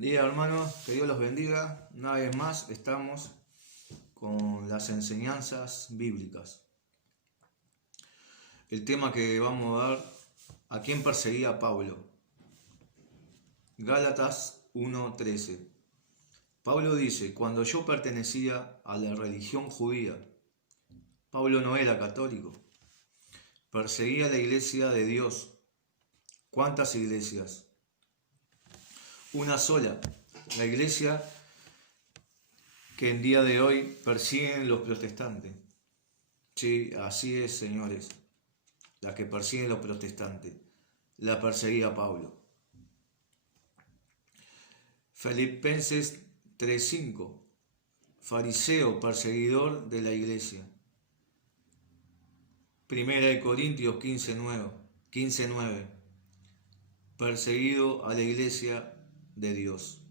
Buen día, hermanos, que Dios los bendiga. Una vez más estamos con las enseñanzas bíblicas. El tema que vamos a dar: ¿a quién perseguía Pablo? Gálatas 1:13. Pablo dice: cuando yo pertenecía a la religión judía, Pablo no era católico, perseguía la iglesia de Dios. ¿Cuántas iglesias? Una sola, la iglesia que en día de hoy persiguen los protestantes. Sí, así es, señores, la que persiguen los protestantes, la perseguía Pablo. Filipenses 3:5, fariseo, perseguidor de la iglesia. Primera de Corintios 15:9, perseguido a la iglesia de Dios.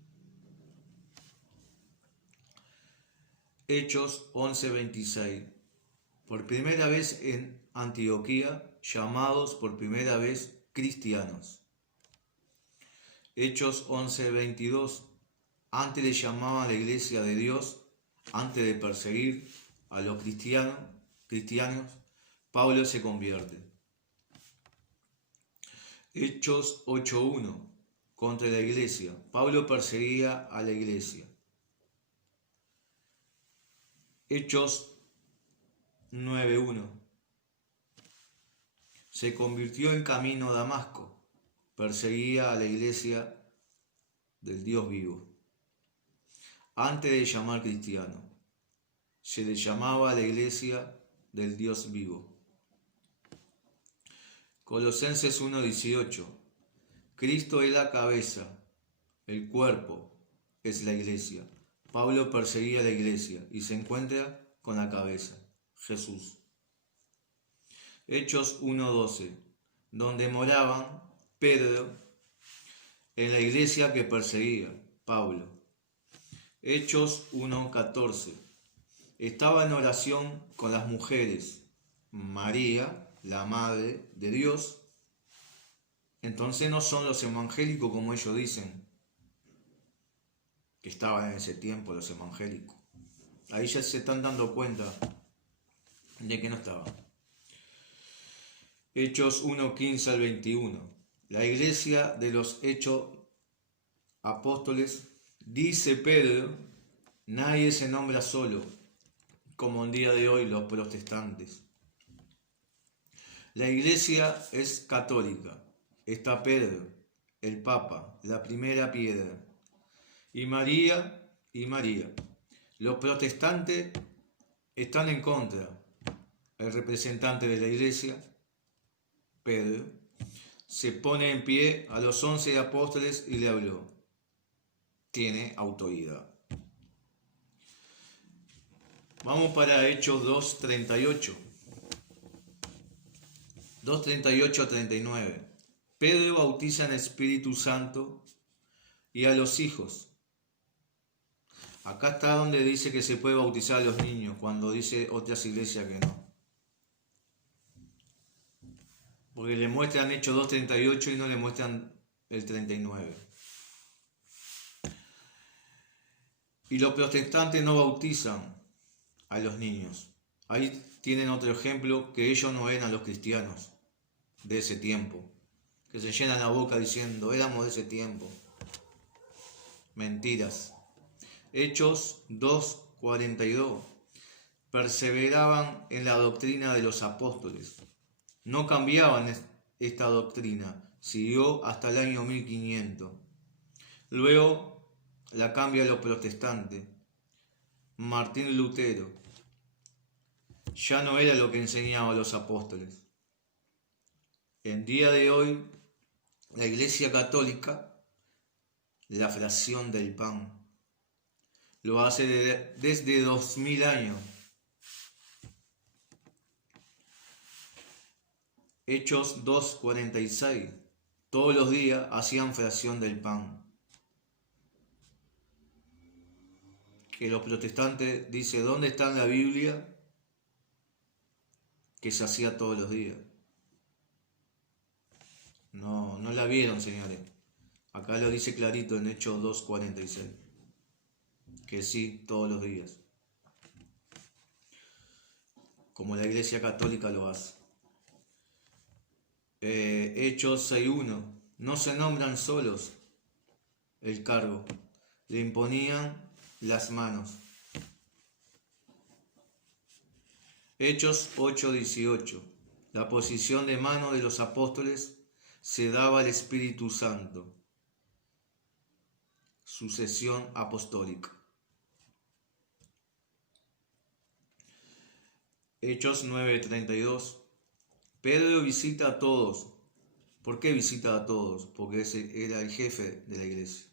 Hechos 11:26, por primera vez en Antioquía, llamados por primera vez cristianos. Hechos 11:22, antes le llamaban la iglesia de Dios, antes de perseguir a los cristianos, Pablo se convierte. Hechos 8:1, contra la iglesia, Pablo perseguía a la iglesia. Hechos 9:1, se convirtió en camino a Damasco, perseguía a la iglesia del Dios vivo. Antes de llamar cristiano, se le llamaba a la iglesia del Dios vivo. Colosenses 1:18, Cristo es la cabeza, el cuerpo es la iglesia. Pablo perseguía a la iglesia y se encuentra con la cabeza, Jesús. Hechos 1:12, donde moraban Pedro en la iglesia que perseguía Pablo. Hechos 1:14, estaba en oración con las mujeres, María, la madre de Dios. Entonces no son los evangélicos como ellos dicen que estaban en ese tiempo los evangélicos. Ahí ya se están dando cuenta de que no estaban. Hechos 1:15 al 21. La iglesia de los Hechos Apóstoles, dice Pedro, nadie se nombra solo, como en día de hoy los protestantes. La iglesia es católica. Está Pedro, el Papa, la primera piedra, y María. Los protestantes están en contra. El representante de la iglesia, Pedro, se pone en pie a los 11 apóstoles y le habló. Tiene autoridad. Vamos para Hechos 2:38. 2:38 a 39. Pedro bautiza en Espíritu Santo y a los hijos. Acá está donde dice que se puede bautizar a los niños, cuando dice otras iglesias que no. Porque le muestran Hechos 2:38 y no le muestran el 39. Y los protestantes no bautizan a los niños. Ahí tienen otro ejemplo, que ellos no eran los cristianos de ese tiempo, que se llenan la boca diciendo, éramos de ese tiempo. Mentiras. Hechos 2:42, perseveraban en la doctrina de los apóstoles. No cambiaban esta doctrina, siguió hasta el año 1500. Luego la cambia los protestantes. Martín Lutero. Ya no era lo que enseñaban los apóstoles. En día de hoy, la Iglesia Católica, la fracción del pan, lo hace desde 2000 años. Hechos 2:46, todos los días hacían fracción del pan. Que los protestantes dicen, ¿dónde está en la Biblia que se hacía todos los días? No la vieron, señores. Acá lo dice clarito en Hechos 2:46. Que sí, todos los días. Como la Iglesia Católica lo hace. Hechos 6:1. No se nombran solos el cargo. Le imponían las manos. Hechos 8:18. La posición de mano de los apóstoles se daba al Espíritu Santo. Sucesión apostólica. Hechos 9:32. Pedro visita a todos. ¿Por qué visita a todos? Porque ese era el jefe de la iglesia.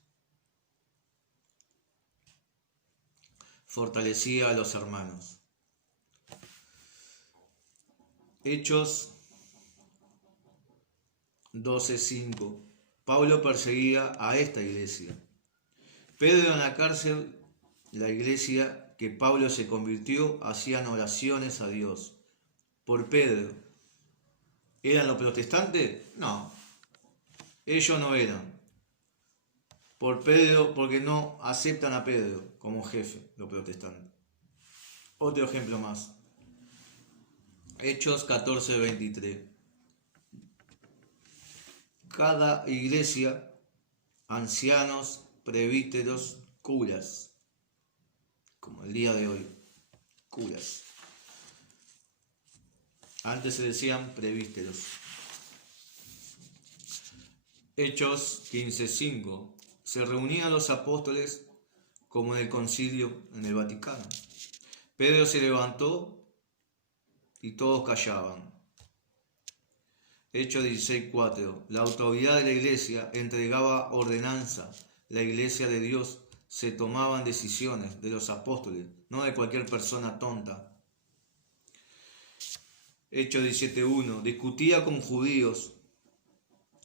Fortalecía a los hermanos. Hechos 12:5. Pablo perseguía a esta iglesia. Pedro en la cárcel, la iglesia que Pablo se convirtió, hacían oraciones a Dios. Por Pedro. ¿Eran los protestantes? No. Ellos no eran. Por Pedro, porque no aceptan a Pedro como jefe, los protestantes. Otro ejemplo más. Hechos 14:23. Cada iglesia, ancianos, presbíteros, curas, como el día de hoy, curas. Antes se decían presbíteros. Hechos 15:5. Se reunían los apóstoles como en el concilio en el Vaticano. Pedro se levantó y todos callaban. Hechos 16:4. La autoridad de la iglesia entregaba ordenanza. La iglesia de Dios se tomaban decisiones de los apóstoles, no de cualquier persona tonta. Hechos 17:1. Discutía con judíos.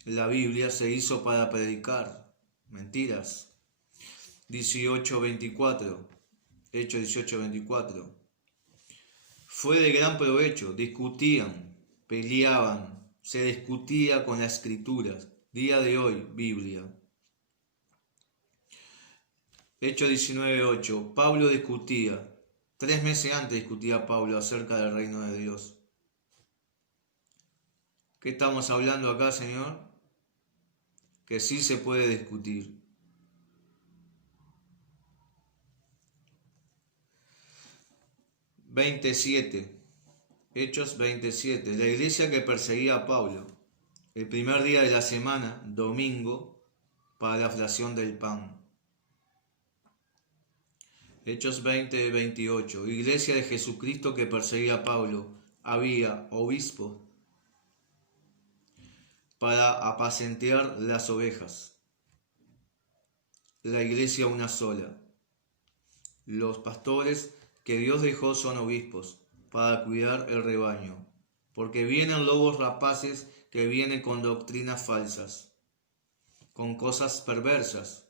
La Biblia se hizo para predicar. Mentiras. 18:24. Hechos 18:24. Fue de gran provecho. Discutían, peleaban, se discutía con las escrituras. Día de hoy, Biblia. Hechos 19:8. Pablo discutía. 3 meses antes discutía Pablo acerca del reino de Dios. ¿Qué estamos hablando acá, Señor? Que sí se puede discutir. Hechos 27. La iglesia que perseguía a Pablo. El primer día de la semana, domingo, para la fracción del pan. Hechos 20:28. Iglesia de Jesucristo que perseguía a Pablo. Había obispos para apacentear las ovejas. La iglesia una sola. Los pastores que Dios dejó son obispos para cuidar el rebaño, porque vienen lobos rapaces que vienen con doctrinas falsas, con cosas perversas.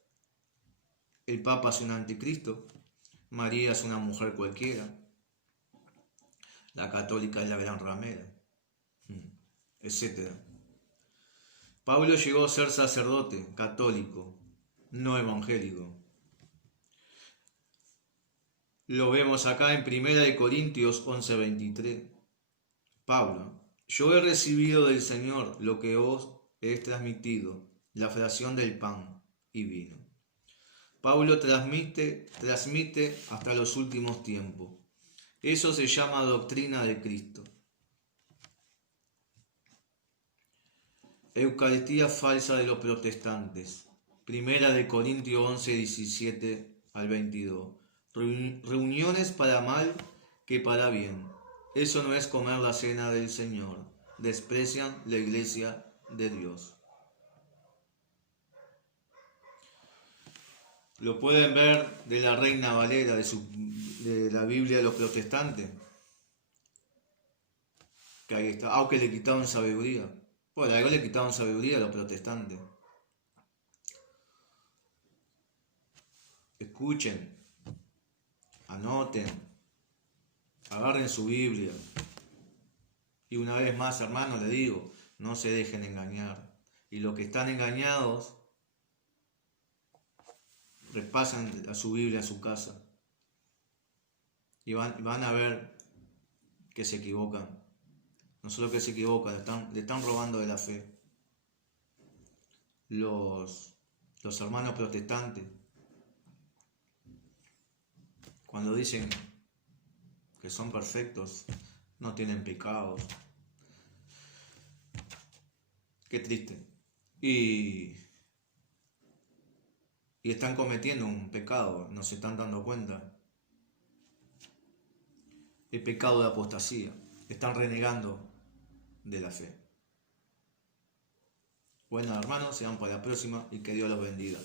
El Papa es un anticristo, María es una mujer cualquiera, la católica es la gran ramera, etc. Pablo llegó a ser sacerdote católico, no evangélico. Lo vemos acá en 1 Corintios 11:23. Pablo, yo he recibido del Señor lo que os he transmitido, la fracción del pan y vino. Pablo transmite hasta los últimos tiempos. Eso se llama doctrina de Cristo. Eucaristía falsa de los protestantes. 1 Corintios 11:17-22. Reuniones para mal que para bien. Eso no es comer la cena del Señor. Desprecian la iglesia de Dios. Lo pueden ver de la Reina Valera, de la Biblia de los protestantes. Que ahí está. Aunque le quitaron sabiduría. Bueno, algo le quitaron sabiduría a los protestantes. Escuchen. Anoten, agarren su Biblia. Y una vez más, hermanos, les digo, no se dejen engañar. Y los que están engañados, repasan a su Biblia, a su casa, y van a ver que se equivocan. No solo que se equivocan, le están robando de la fe. Los hermanos protestantes, cuando dicen que son perfectos, no tienen pecados. Qué triste. Y están cometiendo un pecado, no se están dando cuenta. El pecado de apostasía. Están renegando de la fe. Bueno, hermanos, sean para la próxima y que Dios los bendiga.